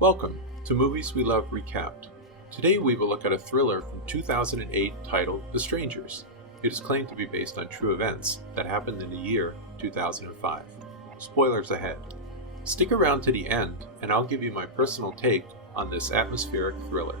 Welcome to Movies We Love Recapped. Today we will look at a thriller from 2008 titled The Strangers. It is claimed to be based on true events that happened in the year 2005. Spoilers ahead. Stick around to the end and I'll give you my personal take on this atmospheric thriller.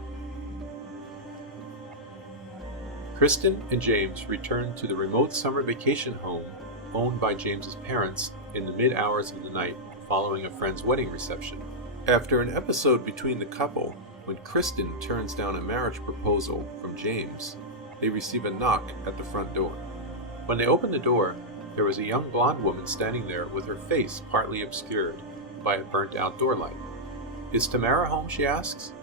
Kristen and James return to the remote summer vacation home owned by James's parents in the mid-hours of the night following a friend's wedding reception. After an episode between the couple, when Kristen turns down a marriage proposal from James, they receive a knock at the front door. When they open the door, there was a young blonde woman standing there with her face partly obscured by a burnt-out door light. "Is Tamara home?" she asks.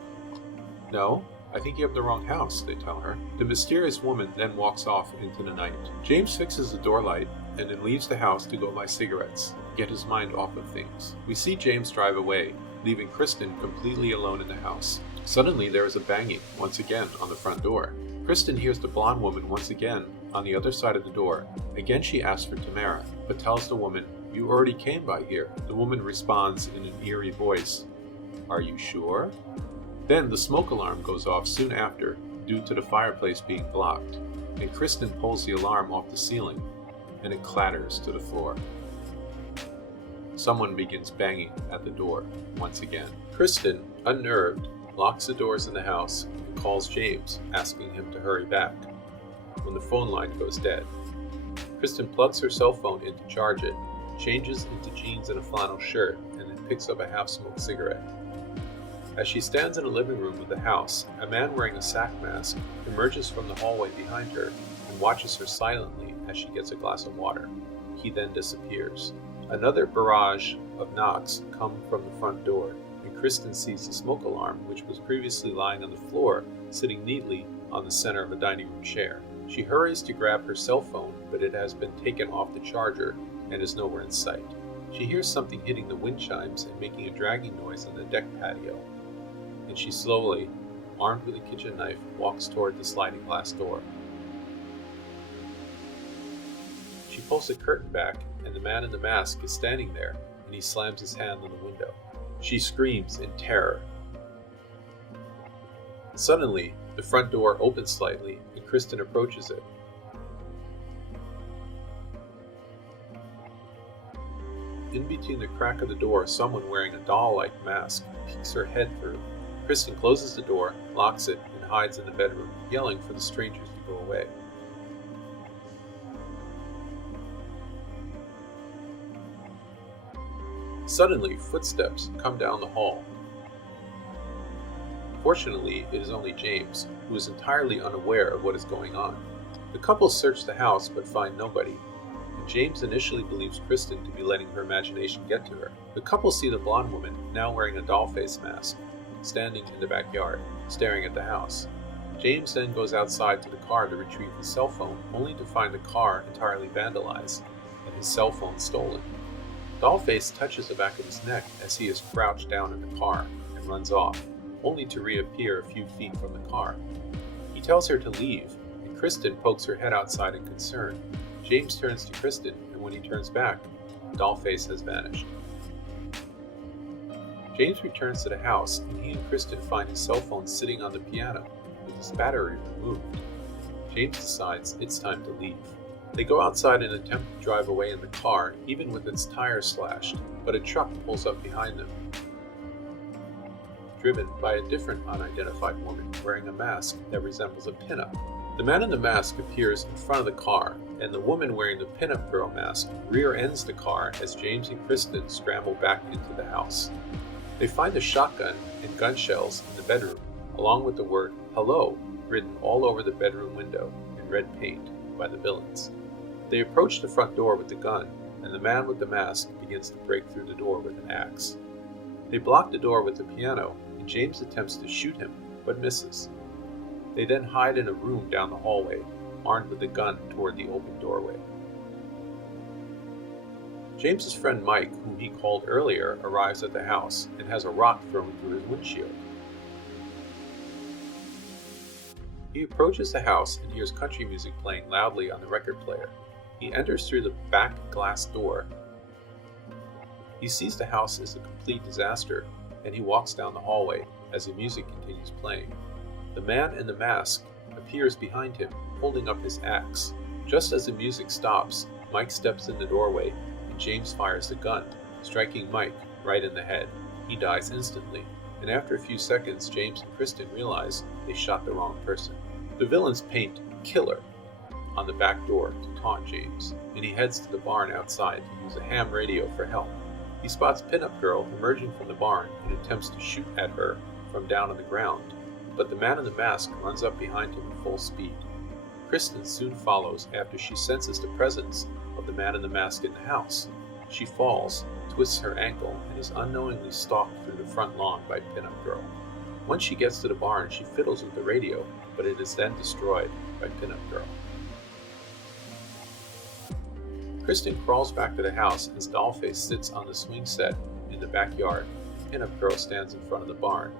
"No, I think you have the wrong house," they tell her. The mysterious woman then walks off into the night. James fixes the door light and then leaves the house to go buy cigarettes, get his mind off of things. We see James drive away, leaving Kristen completely alone in the house. Suddenly there is a banging, once again, on the front door. Kristen hears the blonde woman once again on the other side of the door. Again she asks for Tamara, but tells the woman, "You already came by here." The woman responds in an eerie voice, "Are you sure?" Then the smoke alarm goes off soon after due to the fireplace being blocked, and Kristen pulls the alarm off the ceiling, and it clatters to the floor. Someone begins banging at the door once again. Kristen, unnerved, locks the doors in the house and calls James, asking him to hurry back, when the phone line goes dead. Kristen plugs her cell phone in to charge it, changes into jeans and a flannel shirt, and then picks up a half-smoked cigarette. As she stands in the living room of the house, a man wearing a sack mask emerges from the hallway behind her and watches her silently as she gets a glass of water. He then disappears. Another barrage of knocks come from the front door, and Kristen sees the smoke alarm, which was previously lying on the floor, sitting neatly on the center of a dining room chair. She hurries to grab her cell phone, but it has been taken off the charger and is nowhere in sight. She hears something hitting the wind chimes and making a dragging noise on the deck patio, and she slowly, armed with a kitchen knife, walks toward the sliding glass door. She pulls the curtain back, and the man in the mask is standing there, and he slams his hand on the window. She screams in terror. Suddenly, the front door opens slightly, and Kristen approaches it. In between the crack of the door, someone wearing a doll-like mask peeks her head through. Kristen closes the door, locks it, and hides in the bedroom, yelling for the strangers to go away. Suddenly, footsteps come down the hall. Fortunately, it is only James, who is entirely unaware of what is going on. The couple search the house but find nobody, and James initially believes Kristen to be letting her imagination get to her. The couple see the blonde woman, now wearing a doll face mask, standing in the backyard, staring at the house. James then goes outside to the car to retrieve his cell phone, only to find the car entirely vandalized and his cell phone stolen. Dollface touches the back of his neck as he is crouched down in the car and runs off, only to reappear a few feet from the car. He tells her to leave, and Kristen pokes her head outside in concern. James turns to Kristen, and when he turns back, Dollface has vanished. James returns to the house, and he and Kristen find his cell phone sitting on the piano, with its battery removed. James decides it's time to leave. They go outside and attempt to drive away in the car, even with its tires slashed, but a truck pulls up behind them, driven by a different unidentified woman wearing a mask that resembles a pinup. The man in the mask appears in front of the car, and the woman wearing the pinup girl mask rear-ends the car as James and Kristen scramble back into the house. They find a shotgun and gun shells in the bedroom, along with the word "Hello" written all over the bedroom window in red paint by the villains. They approach the front door with the gun, and the man with the mask begins to break through the door with an axe. They block the door with the piano, and James attempts to shoot him, but misses. They then hide in a room down the hallway, armed with a gun toward the open doorway. James's friend Mike, whom he called earlier, arrives at the house and has a rock thrown through his windshield. He approaches the house and hears country music playing loudly on the record player. He enters through the back glass door. He sees the house is a complete disaster and he walks down the hallway as the music continues playing. The man in the mask appears behind him, holding up his axe. Just as the music stops, Mike steps in the doorway and James fires the gun, striking Mike right in the head. He dies instantly, and after a few seconds, James and Kristen realize they shot the wrong person. The villains paint "Killer" on the back door to taunt James, and he heads to the barn outside to use a ham radio for help. He spots Pinup Girl emerging from the barn and attempts to shoot at her from down on the ground, but the man in the mask runs up behind him at full speed. Kristen soon follows after she senses the presence of the man in the mask in the house. She falls, twists her ankle, and is unknowingly stalked through the front lawn by Pinup Girl. Once she gets to the barn, she fiddles with the radio, but it is then destroyed by Pinup Girl. Kristen crawls back to the house as Dollface sits on the swing set in the backyard. Pinup Girl stands in front of the barn.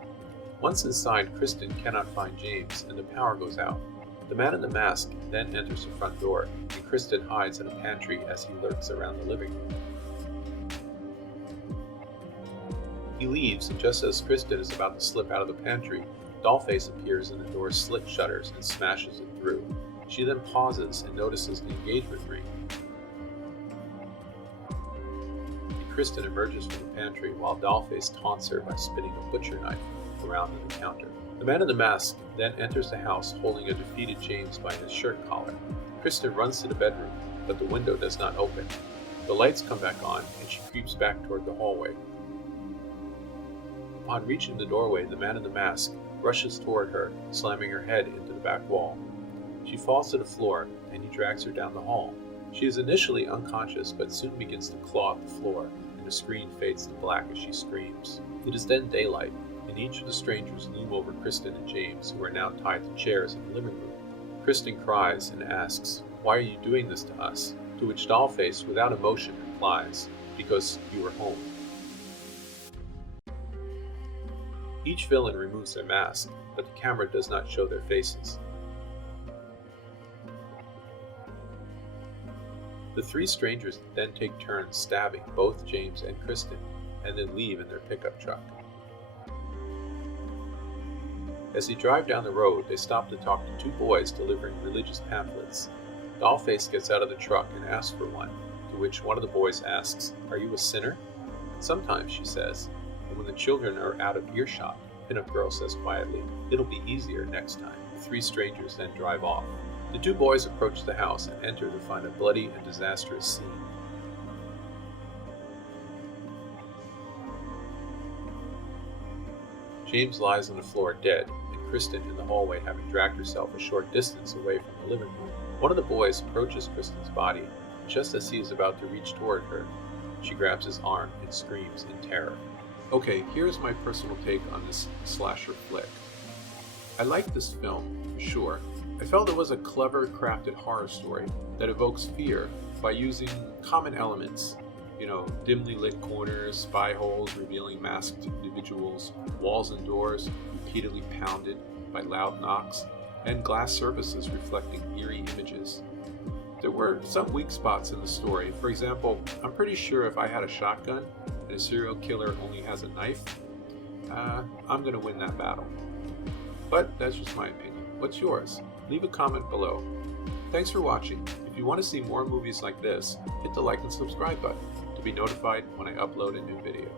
Once inside, Kristen cannot find James, and the power goes out. The man in the mask then enters the front door, and Kristen hides in a pantry as he lurks around the living room. He leaves, and just as Kristen is about to slip out of the pantry, Dollface appears in the door's slit shutters and smashes it through. She then pauses and notices the engagement ring. Kristen emerges from the pantry while Dollface taunts her by spinning a butcher knife around on the counter. The man in the mask then enters the house holding a defeated James by his shirt collar. Kristen runs to the bedroom, but the window does not open. The lights come back on, and she creeps back toward the hallway. Upon reaching the doorway, the man in the mask rushes toward her, slamming her head into the back wall. She falls to the floor, and he drags her down the hall. She is initially unconscious, but soon begins to claw at the floor, and the screen fades to black as she screams. It is then daylight, and each of the strangers loom over Kristen and James, who are now tied to chairs in the living room. Kristen cries and asks, "Why are you doing this to us?" To which Dollface, without emotion, replies, "Because you were home." Each villain removes their mask, but the camera does not show their faces. The three strangers then take turns stabbing both James and Kristen, and then leave in their pickup truck. As they drive down the road, they stop to talk to two boys delivering religious pamphlets. Dollface gets out of the truck and asks for one, to which one of the boys asks, "Are you a sinner?" "Sometimes," she says, and when the children are out of earshot, Pinup Girl says quietly, "It'll be easier next time." The three strangers then drive off. The two boys approach the house and enter to find a bloody and disastrous scene. James lies on the floor dead, and Kristen in the hallway having dragged herself a short distance away from the living room. One of the boys approaches Kristen's body, and just as he is about to reach toward her, she grabs his arm and screams in terror. Okay, here's my personal take on this slasher flick. I liked this film, for sure. I felt it was a clever, crafted horror story that evokes fear by using common elements. Dimly lit corners, spy holes revealing masked individuals, walls and doors repeatedly pounded by loud knocks, and glass surfaces reflecting eerie images. There were some weak spots in the story. For example, I'm pretty sure if I had a shotgun and a serial killer only has a knife, I'm going to win that battle. But that's just my opinion. What's yours? Leave a comment below. Thanks for watching. If you want to see more movies like this, hit the like and subscribe button to be notified when I upload a new video.